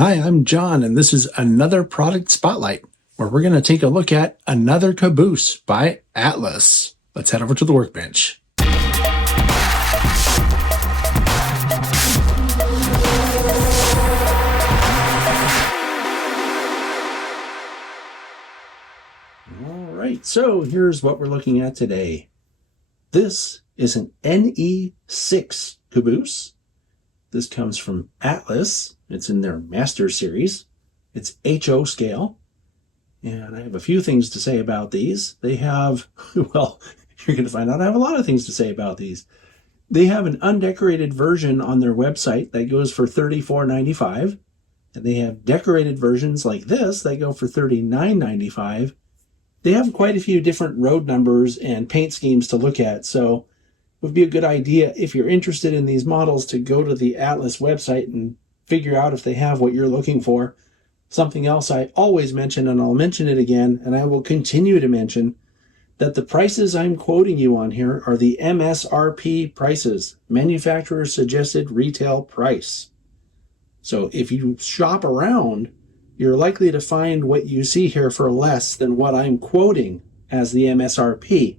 Hi, I'm John, and this is another product spotlight where we're going to take a look at another Caboose by Atlas. Let's head over to the workbench. All right, so here's what we're looking at today. This is an NE-6 Caboose. This comes from Atlas. It's in their Master Series. It's HO scale. And I have a few things to say about these. They have, well, you're going to find out I have a lot of things to say about these. They have an undecorated version on their website that goes for $34.95. And they have decorated versions like this that go for $39.95. They have quite a few different road numbers and paint schemes to look at, so it would be a good idea if you're interested in these models to go to the Atlas website and figure out if they have what you're looking for. Something else I always mention, and I'll mention it again, and I will continue to mention, that the prices I'm quoting you on here are the MSRP prices, manufacturer suggested retail price. So if you shop around, you're likely to find what you see here for less than what I'm quoting as the MSRP.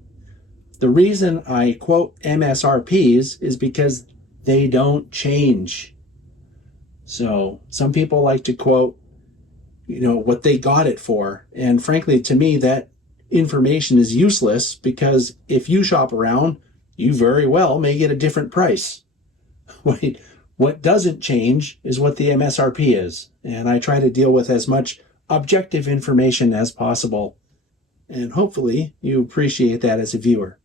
The reason I quote MSRPs is because they don't change. So some people like to quote, what they got it for. And frankly, to me, that information is useless because if you shop around, you very well may get a different price. What doesn't change is what the MSRP is. And I try to deal with as much objective information as possible. And hopefully you appreciate that as a viewer.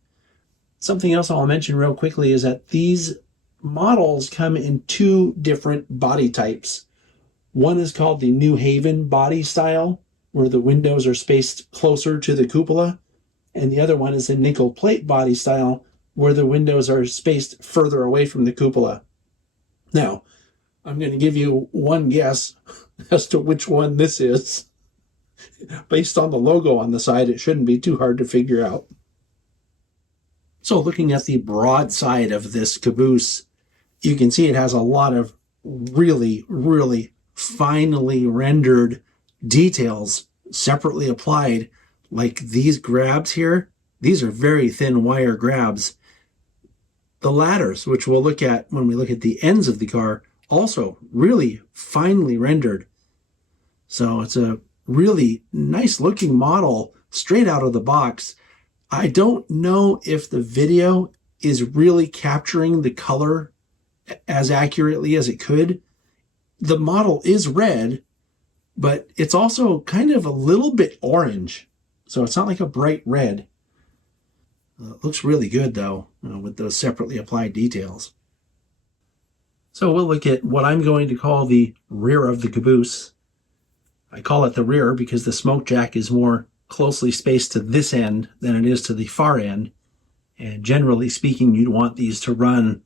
Something else I'll mention real quickly is that these models come in two different body types. One is called the New Haven body style, where the windows are spaced closer to the cupola. And the other one is the nickel plate body style, where the windows are spaced further away from the cupola. Now, I'm going to give you one guess as to which one this is. Based on the logo on the side, it shouldn't be too hard to figure out. So looking at the broadside of this Caboose, you can see it has a lot of really, really finely rendered details separately applied, like these grabs here. These are very thin wire grabs. The ladders, which we'll look at when we look at the ends of the car, also really finely rendered. So it's a really nice looking model straight out of the box. I don't know if the video is really capturing the color as accurately as it could. The model is red, but it's also kind of a little bit orange. So it's not like a bright red. It looks really good though, with those separately applied details. So we'll look at what I'm going to call the rear of the Caboose. I call it the rear because the smoke jack is more closely spaced to this end than it is to the far end. And generally speaking, you'd want these to run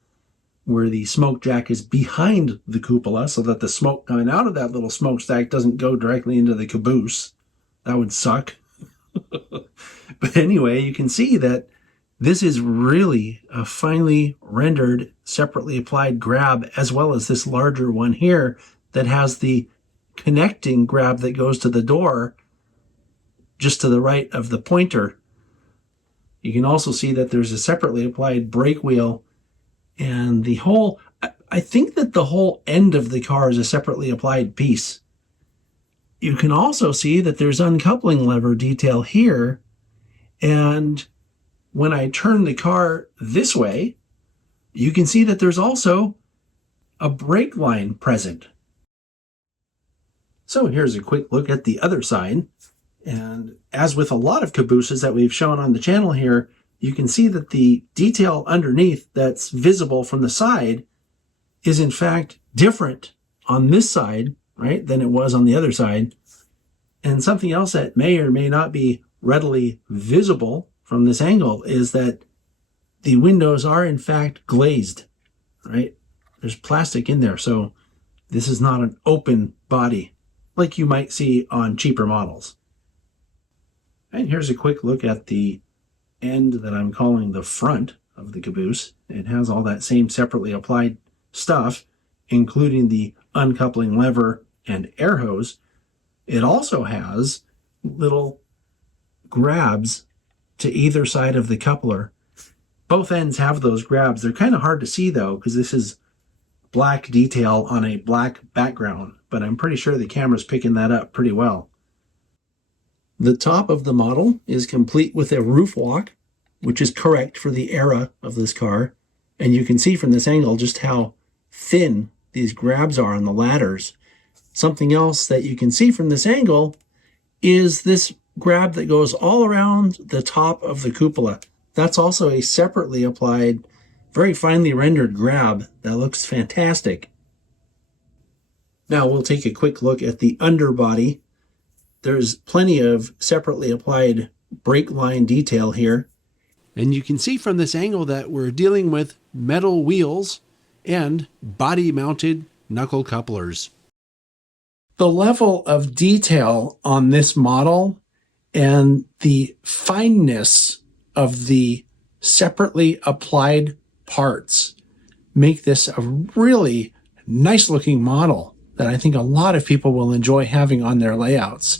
where the smoke jack is behind the cupola so that the smoke coming out of that little smokestack doesn't go directly into the Caboose. That would suck. But anyway, you can see that this is really a finely rendered, separately applied grab, as well as this larger one here that has the connecting grab that goes to the door just to the right of the pointer. You can also see that there's a separately applied brake wheel, and the whole, I think that the whole end of the car is a separately applied piece. You can also see that there's uncoupling lever detail here, and when I turn the car this way, you can see that there's also a brake line present. So here's a quick look at the other side. And as with a lot of Cabooses that we've shown on the channel here, you can see that the detail underneath that's visible from the side is in fact different on this side, right, than it was on the other side. And something else that may or may not be readily visible from this angle is that the windows are in fact glazed, right? There's plastic in there, so this is not an open body like you might see on cheaper models. And here's a quick look at the end that I'm calling the front of the Caboose. It has all that same separately applied stuff, including the uncoupling lever and air hose. It also has little grabs to either side of the coupler. Both ends have those grabs. They're kind of hard to see though, because this is black detail on a black background, but I'm pretty sure the camera's picking that up pretty well. The top of the model is complete with a roof walk, which is correct for the era of this car. And you can see from this angle just how thin these grabs are on the ladders. Something else that you can see from this angle is this grab that goes all around the top of the cupola. That's also a separately applied, very finely rendered grab that looks fantastic. Now we'll take a quick look at the underbody. There's plenty of separately applied brake line detail here. And you can see from this angle that we're dealing with metal wheels and body-mounted knuckle couplers. The level of detail on this model and the fineness of the separately applied parts make this a really nice looking model that I think a lot of people will enjoy having on their layouts.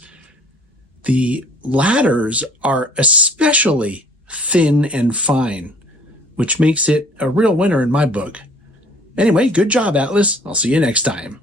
The ladders are especially thin and fine, which makes it a real winner in my book. Anyway, good job, Atlas. I'll see you next time.